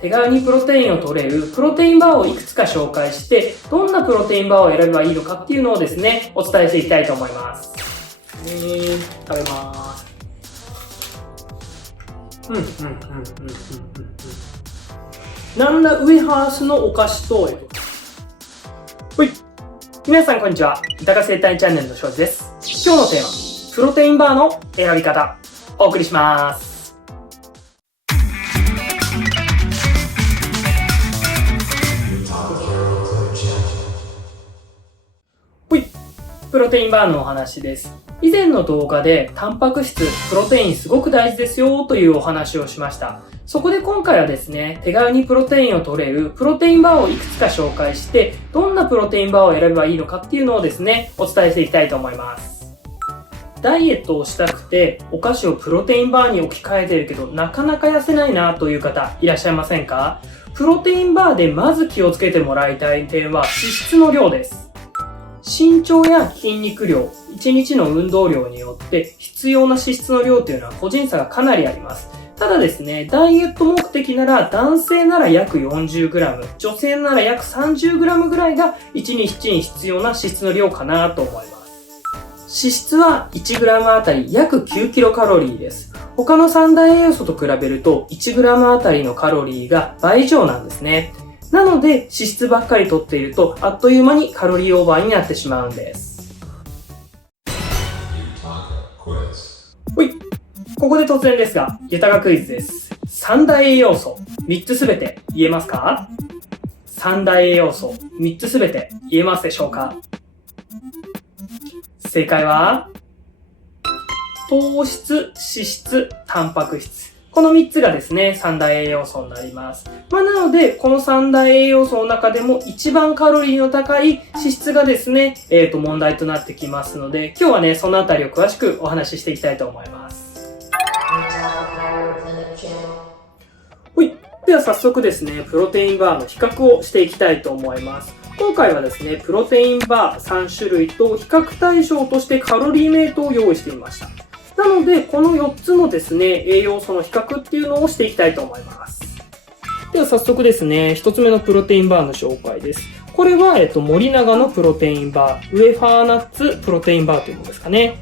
手軽にプロテインを取れるプロテインバーをいくつか紹介して、どんなプロテインバーを選べばいいのかっていうのをですね、お伝えしていきたいと思います。食べます。なんだウェハースのお菓子と、ほい。皆さんこんにちは。豊か生態チャンネルの庄司です。今日のテーマ、プロテインバーの選び方、お送りします。ほい。プロテインバーのお話です。以前の動画で、タンパク質、プロテインすごく大事ですよというお話をしました。そこで今回はですね、手軽にプロテインを取れるプロテインバーをいくつか紹介して、どんなプロテインバーを選べばいいのかっていうのをですね、お伝えしていきたいと思います。ダイエットをしたくて、お菓子をプロテインバーに置き換えてるけど、なかなか痩せないなという方、いらっしゃいませんか？プロテインバーでまず気をつけてもらいたい点は、脂質の量です。身長や筋肉量、1日の運動量によって必要な脂質の量というのは個人差がかなりあります。ただですね、ダイエット目的なら男性なら約 40g、女性なら約 30g ぐらいが1日に必要な脂質の量かなと思います。脂質は 1g あたり約 9kcal です。他の三大栄養素と比べると 1g あたりのカロリーが倍以上なんですね。なので脂質ばっかり摂っているとあっという間にカロリーオーバーになってしまうんです。ほい。ここで突然ですが、ゆたかクイズです。三大栄養素、3つすべて言えますか？三大栄養素、3つすべて言えますでしょうか？正解は、糖質、脂質、タンパク質。この3つがですね、三大栄養素になります。なので、この三大栄養素の中でも一番カロリーの高い脂質がですね、問題となってきますので、今日はね、そのあたりを詳しくお話ししていきたいと思います。ほい。では早速ですね、プロテインバーの比較をしていきたいと思います。今回はですね、プロテインバー3種類と比較対象としてカロリーメイトを用意してみました。なので、この4つのですね、栄養素の比較っていうのをしていきたいと思います。では早速ですね、1つ目のプロテインバーの紹介です。これは、森永のプロテインバー、ウェファーナッツプロテインバーというものですかね。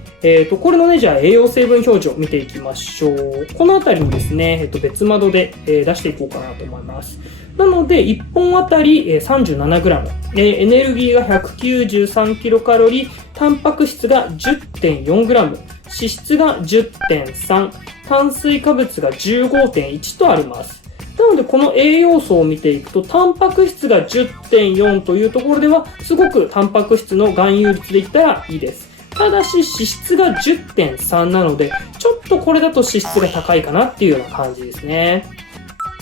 これのね、じゃあ栄養成分表示を見ていきましょう。このあたりにですね、別窓で、出していこうかなと思います。なので、1本あたり 37g、エネルギーが 193kcal、タンパク質が 10.4g、脂質が 10.3、炭水化物が 15.1 とあります。なので、この栄養素を見ていくと、タンパク質が 10.4 というところでは、すごくタンパク質の含有率で言ったらいいです。ただし、脂質が 10.3 なので、ちょっとこれだと脂質が高いかなっていうような感じですね。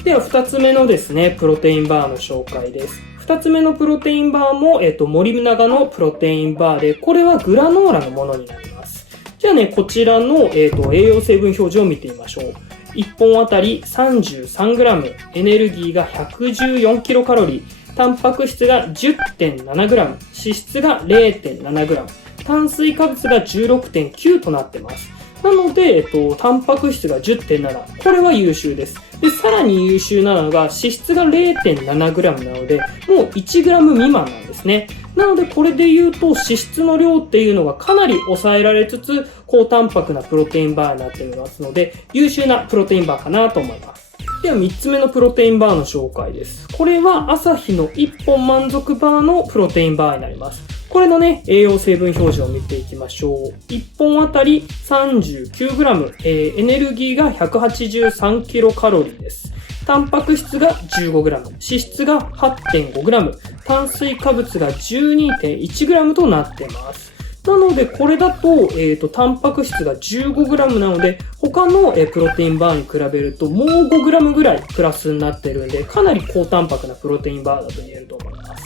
では、2つ目のですね、プロテインバーの紹介です。2つ目のプロテインバーも、森永のプロテインバーで、これはグラノーラのものになります。じゃあね、こちらの、栄養成分表示を見てみましょう。1本あたり 33g、エネルギーが 114kcal、タンパク質が 10.7g、脂質が 0.7g、炭水化物が 16.9 となってます。なので、タンパク質が 10.7。これは優秀です。で、さらに優秀なのが、脂質が 0.7g なので、もう 1g 未満なんですね。なので、これで言うと、脂質の量っていうのがかなり抑えられつつ、高タンパクなプロテインバーになっていますので、優秀なプロテインバーかなと思います。では、3つ目のプロテインバーの紹介です。これは、アサヒの1本満足バーのプロテインバーになります。これのね、栄養成分表示を見ていきましょう。1本あたり 39g、エネルギーが 183kcal です。タンパク質が 15g、脂質が 8.5g、炭水化物が 12.1g となっています。なので、これだと、タンパク質が 15g なので、他の、プロテインバーに比べると、もう 5g ぐらいプラスになってるんで、かなり高タンパクなプロテインバーだと言えると思います。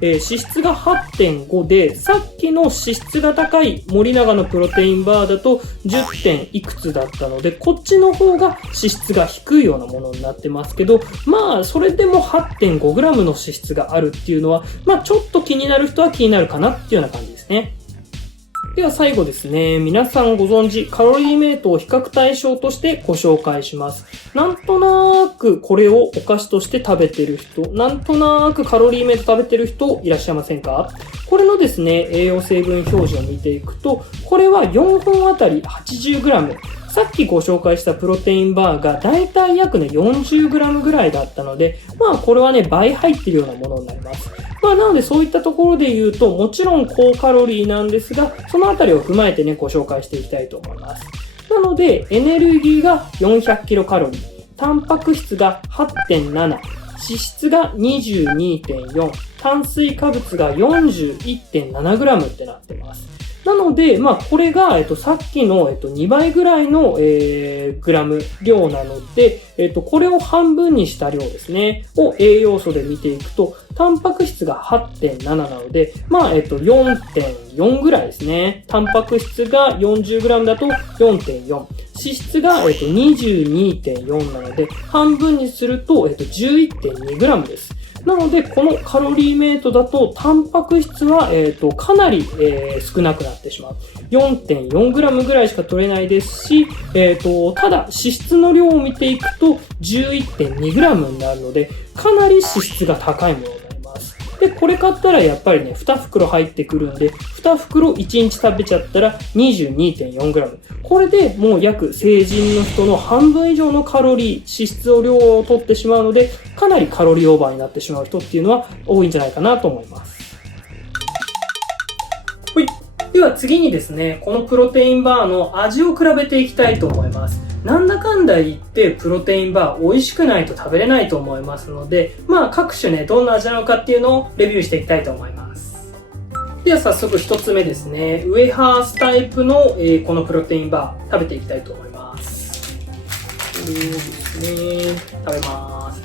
で、脂質が 8.5 で、さっきの脂質が高い森永のプロテインバーだと 10. 点いくつだったので、こっちの方が脂質が低いようなものになってますけど、まあ、それでも 8.5g の脂質があるっていうのは、まあ、ちょっと気になる人は気になるかなっていうような感じですね。では最後ですね、皆さんご存知、カロリーメイトを比較対象としてご紹介します。なんとなくこれをお菓子として食べてる人、なんとなくカロリーメイト食べてる人いらっしゃいませんか？これのですね、栄養成分表示を見ていくと、これは4本あたり 80g。さっきご紹介したプロテインバーがだいたい約ね 40g ぐらいだったので、これはね、倍入ってるようなものになります。なのでそういったところで言うと、もちろん高カロリーなんですが、そのあたりを踏まえてね、ご紹介していきたいと思います。なので、エネルギーが400キロカロリー、タンパク質が 8.7、脂質が 22.4、炭水化物が 41.7g ってなってます。なので、これが、さっきの、2倍ぐらいの、グラム量なので、これを半分にした量ですね、を栄養素で見ていくと、タンパク質が 8.7 なので、4.4 ぐらいですね。タンパク質が 40g だと 4.4。脂質が、22.4 なので、半分にすると、11.2g です。なので、このカロリーメイトだと、タンパク質は、かなり、少なくなってしまう。4.4g ぐらいしか取れないですし、ただ、脂質の量を見ていくと、11.2g になるので、かなり脂質が高いものになります。で、これ買ったらやっぱりね、2袋入ってくるんで、2袋1日食べちゃったら 22.4g。これでもう約成人の人の半分以上のカロリー、脂質を量を取ってしまうので、かなりカロリーオーバーになってしまう人っていうのは多いんじゃないかなと思います。はい。では次にですね、このプロテインバーの味を比べていきたいと思います。なんだかんだ言ってプロテインバー美味しくないと食べれないと思いますので、各種ね、どんな味なのかっていうのをレビューしていきたいと思います。では早速一つ目ですね、ウエハースタイプの、このプロテインバー食べていきたいと思います。ですね、食べます。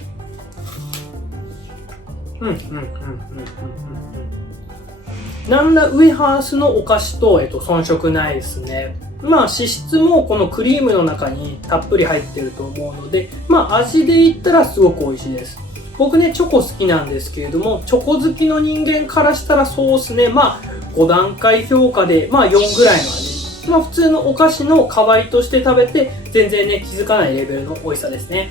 なんだウエハースのお菓子と、遜色ないですね。脂質もこのクリームの中にたっぷり入ってると思うので、味で言ったらすごく美味しいです。僕ね、チョコ好きなんですけれども、チョコ好きの人間からしたらそうですね、5段階評価で、4ぐらいの味。普通のお菓子の代わりとして食べて、全然ね、気づかないレベルの美味しさですね。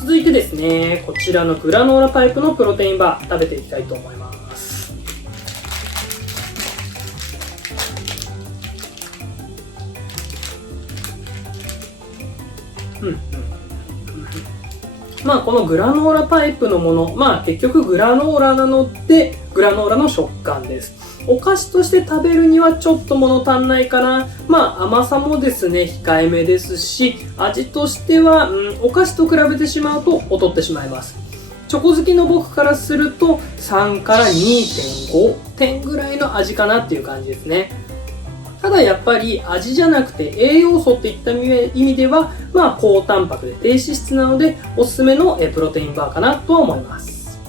続いてですね、こちらのグラノーラタイプのプロテインバー、食べていきたいと思います。このグラノーラタイプのもの、結局グラノーラなので、グラノーラの食感です。お菓子として食べるにはちょっと物足んないかな。甘さもですね、控えめですし、味としては、お菓子と比べてしまうと劣ってしまいます。チョコ好きの僕からすると、3から 2.5 点ぐらいの味かなっていう感じですね。ただやっぱり味じゃなくて栄養素っていった意味では、高タンパクで低脂質なのでおすすめのプロテインバーかなとは思います。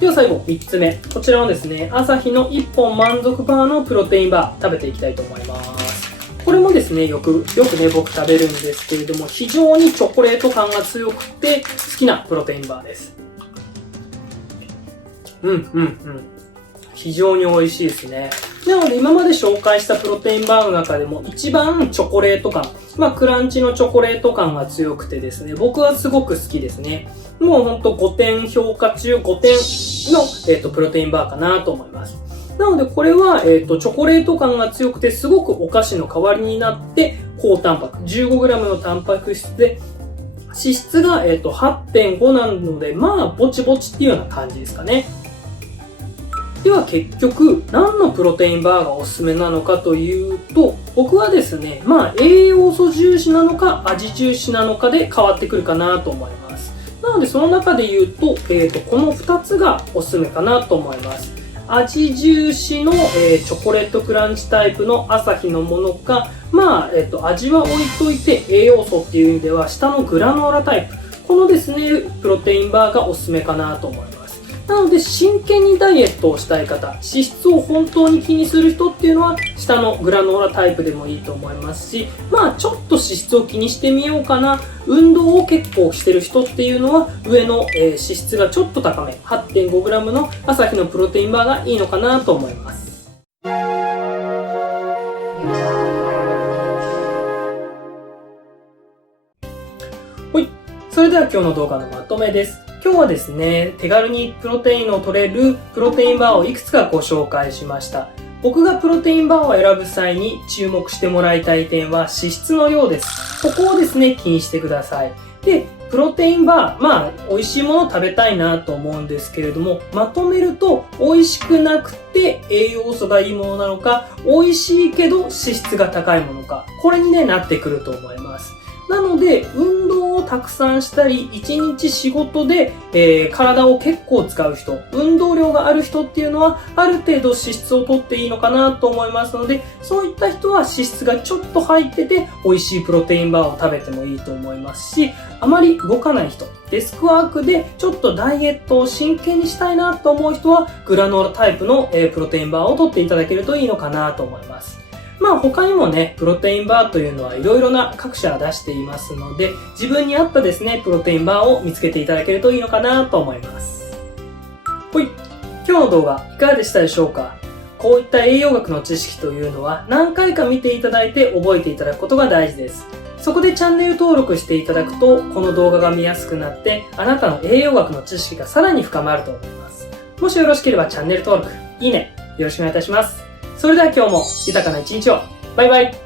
では最後3つ目。こちらはですね、アサヒの1本満足バーのプロテインバー食べていきたいと思います。これもですね、よくね、僕食べるんですけれども、非常にチョコレート感が強くて好きなプロテインバーです。非常に美味しいですね。なので今まで紹介したプロテインバーの中でも一番チョコレート感、クランチのチョコレート感が強くてですね、僕はすごく好きですね。もうほんと5点評価中5点の、プロテインバーかなと思います。なのでこれは、チョコレート感が強くてすごくお菓子の代わりになって高タンパク、15g のタンパク質で脂質が、8.5 なのでぼちぼちっていうような感じですかね。では結局何のプロテインバーがおすすめなのかというと、僕はですね、栄養素重視なのか味重視なのかで変わってくるかなと思います。なのでその中で言うと、この2つがおすすめかなと思います。味重視の、チョコレートクランチタイプのアサヒのものか、味は置いといて栄養素っていう意味では下のグラノーラタイプ、このですね、プロテインバーがおすすめかなと思います。なので真剣にダイエットをしたい方、脂質を本当に気にする人っていうのは下のグラノーラタイプでもいいと思いますし、ちょっと脂質を気にしてみようかな、運動を結構してる人っていうのは上の、脂質がちょっと高め 8.5g のアサヒのプロテインバーがいいのかなと思います。れでは今日の動画のまとめです。今日はですね、手軽にプロテインを取れるプロテインバーをいくつかご紹介しました。僕がプロテインバーを選ぶ際に注目してもらいたい点は脂質の量です。ここをですね、気にしてください。で、プロテインバー、美味しいもの食べたいなと思うんですけれども、まとめると美味しくなくて栄養素がいいものなのか、美味しいけど脂質が高いものか、これにね、なってくると思います。なので、運動をたくさんしたり、一日仕事で、体を結構使う人、運動量がある人っていうのは、ある程度脂質を取っていいのかなと思いますので、そういった人は脂質がちょっと入ってて、美味しいプロテインバーを食べてもいいと思いますし、あまり動かない人、デスクワークでちょっとダイエットを真剣にしたいなと思う人は、グラノーラタイプの、プロテインバーを取っていただけるといいのかなと思います。他にもね、プロテインバーというのはいろいろな各社出していますので、自分に合ったですね、プロテインバーを見つけていただけるといいのかなと思います。ほい。今日の動画いかがでしたでしょうか？こういった栄養学の知識というのは何回か見ていただいて覚えていただくことが大事です。そこでチャンネル登録していただくと、この動画が見やすくなって、あなたの栄養学の知識がさらに深まると思います。もしよろしければチャンネル登録、いいね、よろしくお願いいたします。それでは今日も豊かな一日を。バイバイ。